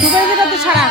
Dubai বেটা তো সারা